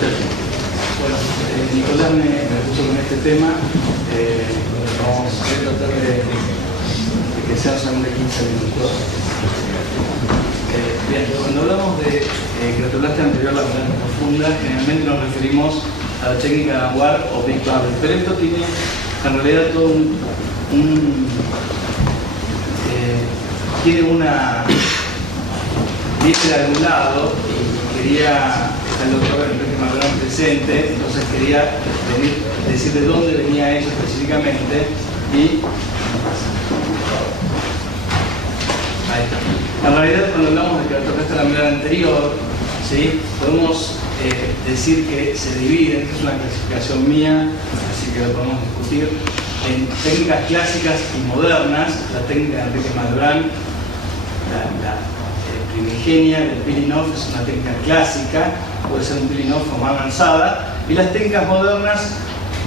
Bueno, Nicolás me puso con este tema. Vamos a tratar de que sean solamente 15 minutos. Bien, cuando hablamos de cratoblastia anterior laminar profunda, generalmente nos referimos a la técnica de Anwar o Big Bubble, pero esto tiene en realidad todo tiene una viene de algún lado y quería, está el doctor Enrique Malgrán presente, entonces quería decir de dónde venía eso específicamente y ahí está. En realidad, cuando hablamos de cratoblastia laminar anterior, ¿sí? Podemos decir que se divide, esta es una clasificación mía, así que lo podemos discutir, en técnicas clásicas y modernas. La técnica de Enrique Malgrán, la primigenia del peeling off, es una técnica clásica, puede ser un peeling off o más avanzada, y las técnicas modernas,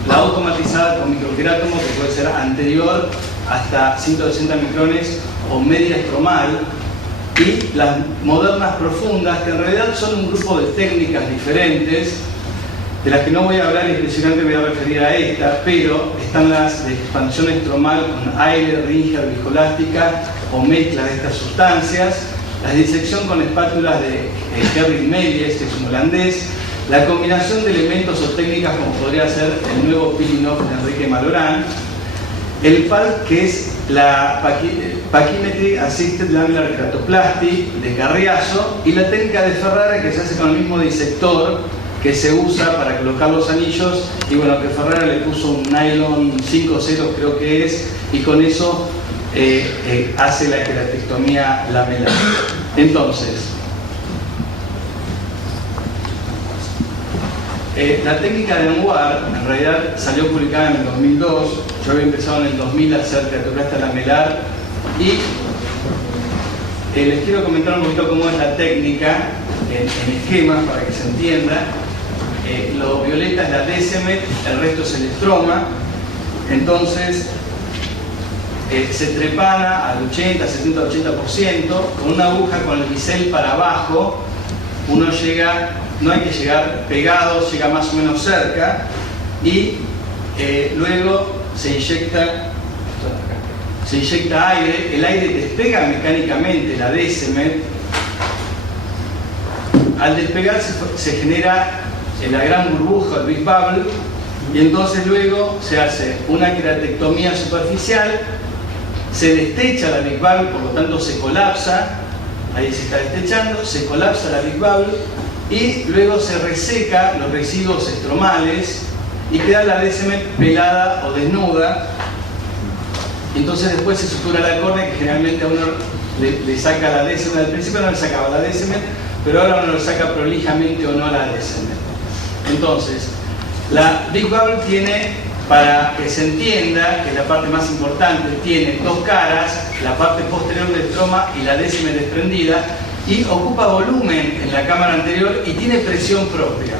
la automatizada con microquerátomo, que puede ser anterior hasta 160 micrones o media estromal, y las modernas profundas, que en realidad son un grupo de técnicas diferentes, de las que no voy a hablar y específicamente me voy a referir a esta, pero están las de expansión estromal con aire, Ringer, viscoelástica o mezcla de estas sustancias, la disección con espátulas de Gerrit Melies, que es un holandés, la combinación de elementos o técnicas como podría ser el nuevo peeling off de Enrique Malgrán, el PAL, que es la Pachymetry Assisted Laminar Keratoplasty de Carriazo, y la técnica de Ferrara, que se hace con el mismo disector que se usa para colocar los anillos, y bueno, que Ferrara le puso un nylon 5-0 creo que es, y con eso hace la queratectomía lamelar. Entonces, la técnica de Anwar en realidad salió publicada en el 2002, yo había empezado en el 2000 a hacer keratoplastia lamelar, y les quiero comentar un poquito cómo es la técnica en esquemas para que se entienda. Lo violeta es la Descemet, el resto es el estroma. Entonces se trepana al 80, 70, 80% con una aguja con el bisel para abajo. Uno llega, no hay que llegar pegado, llega más o menos cerca, y luego se inyecta aire. El aire despega mecánicamente la Descemet. Al despegar se genera la gran burbuja, el Big Bubble, y entonces luego se hace una queratectomía superficial, se destecha la Big Bubble, por lo tanto se colapsa, ahí se está destechando, se colapsa la Big Bubble, y luego se reseca los residuos estromales y queda la Descemet pelada o desnuda. Entonces después se sutura la córnea, que generalmente a uno le saca la Descemet. Al principio no le sacaba la Descemet, pero ahora uno lo saca prolijamente o no la Descemet. Entonces, la Big Bubble tiene, para que se entienda, que es la parte más importante, tiene dos caras, la parte posterior del estroma y la Descemet desprendida, y ocupa volumen en la cámara anterior y tiene presión propia.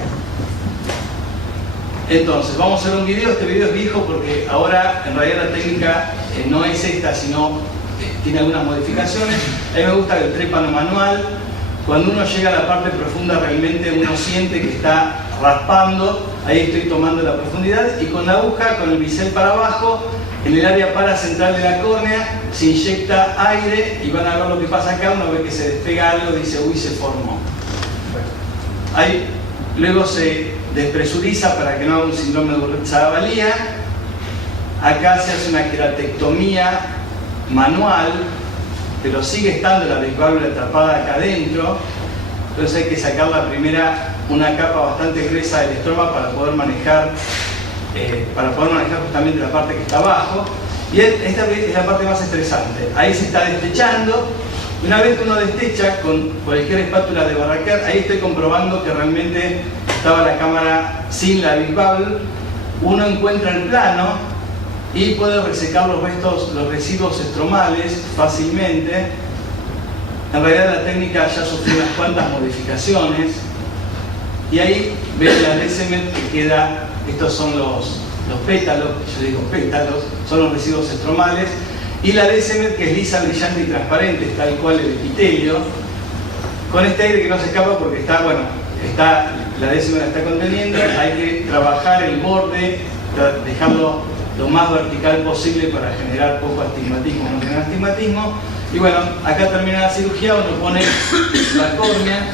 Entonces, vamos a hacer un video. Este video es viejo porque ahora en realidad la técnica no es esta, sino tiene algunas modificaciones. A mí me gusta el trépano manual. Cuando uno llega a la parte profunda, realmente uno siente que está raspando. Ahí estoy tomando la profundidad, y con la aguja, con el bisel para abajo, en el área paracentral de la córnea, se inyecta aire, y van a ver lo que pasa acá. Uno ve que se despega algo y dice, uy, se formó. Ahí, luego se despresuriza para que no haga un síndrome de Burkitt-Sagavalía. Acá se hace una queratectomía manual, pero sigue estando la Big Bubble atrapada acá adentro. Entonces hay que sacar la primera, una capa bastante gruesa del estroma para poder manejar justamente la parte que está abajo. Y esta es la parte más estresante. Ahí se está destechando. Una vez que uno destecha con cualquier espátula de barraquer, ahí estoy comprobando que realmente estaba la cámara sin la Big Bubble. Uno encuentra el plano y puede resecar los residuos estromales fácilmente. En realidad la técnica ya sufrió unas cuantas modificaciones, y ahí ven la Descemet que queda. Estos son los pétalos, yo digo pétalos, son los residuos estromales, y la Descemet que es lisa, brillante y transparente, tal cual el epitelio, con este aire que no se escapa porque está la décima la está conteniendo, hay que trabajar el borde, dejarlo lo más vertical posible para generar poco astigmatismo, no tener astigmatismo. Y bueno, acá termina la cirugía, uno pone la córnea.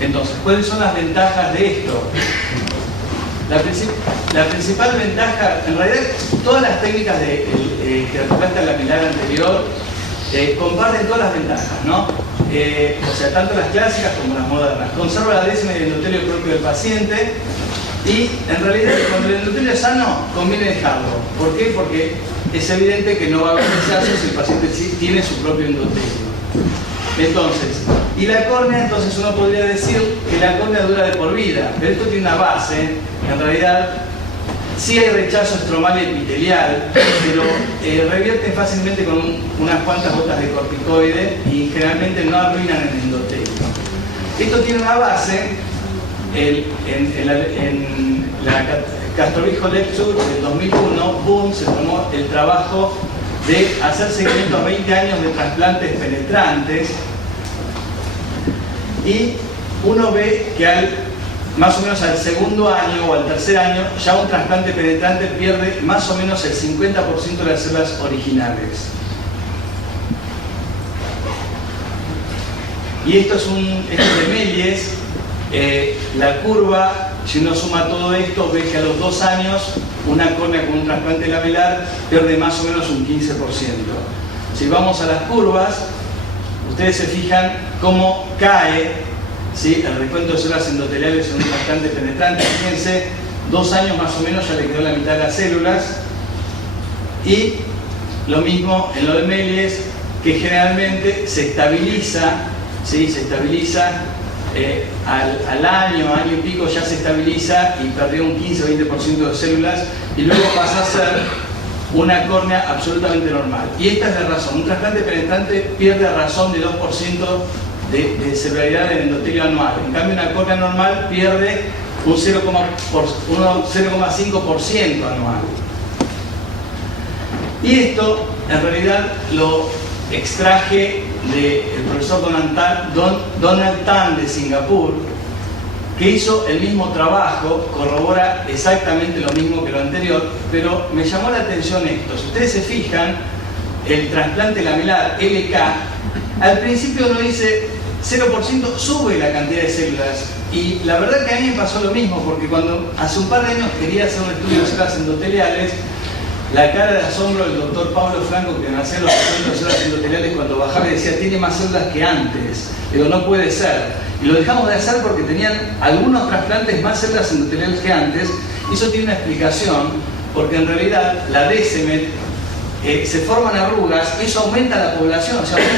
Entonces, ¿cuáles son las ventajas de esto? La principal ventaja, en realidad, todas las técnicas de queratoplástica lapilar anterior comparten todas las ventajas, ¿no? O sea, tanto las clásicas como las modernas. Conserva la décima y el endotelio propio del paciente y, en realidad, cuando el endotelio es sano, conviene dejarlo. ¿Por qué? Porque es evidente que no va a haber rechazo si el paciente sí tiene su propio endotelio. Entonces, y la córnea, entonces uno podría decir que la córnea dura de por vida, pero esto tiene una base. En realidad, sí hay rechazo estromal y epitelial, pero revierten fácilmente con unas cuantas gotas de corticoide y generalmente no arruinan el endotelio. Esto tiene una base en la Castroviljo Lecture del 2001. Boom, se tomó el trabajo de hacer seguimiento a 20 años de trasplantes penetrantes y uno ve que más o menos al segundo año o al tercer año ya un trasplante penetrante pierde más o menos el 50% de las células originales. Y esto es de Méliès. La curva, si uno suma todo esto, ve que a los 2 años una córnea con un trasplante lamelar pierde más o menos un 15%. Si vamos a las curvas, ustedes se fijan cómo cae, ¿sí?, el recuento de células endoteliales en un trasplante penetrante. Fíjense, 2 años más o menos ya le quedó la mitad de las células. Y lo mismo en lo de Méliès, que generalmente se estabiliza, ¿sí?, se estabiliza al año y pico, ya se estabiliza y perdió un 15 o 20% de células y luego pasa a ser una córnea absolutamente normal. Y esta es la razón. Un trasplante penetrante pierde a razón de 2% de celularidad del endotelio anual. En cambio, una córnea normal pierde un 0,5% anual. Y esto, en realidad, lo extraje del profesor Donald Tan de Singapur, que hizo el mismo trabajo, corrobora exactamente lo mismo que lo anterior, pero me llamó la atención esto. Si ustedes se fijan, el trasplante lamelar LK, al principio uno dice 0%, sube la cantidad de células. Y la verdad que a mí me pasó lo mismo, porque cuando hace un par de años quería hacer un estudio de células endoteliales, la cara de asombro del doctor Pablo Franco, que me hacía los estudios de células endoteliales, cuando bajaba y decía, tiene más células que antes. Digo, no puede ser. Y lo dejamos de hacer porque tenían algunos trasplantes más células endoteliales que antes. Y eso tiene una explicación, porque en realidad la DSMET se forman arrugas, eso aumenta la población, o sea, aumenta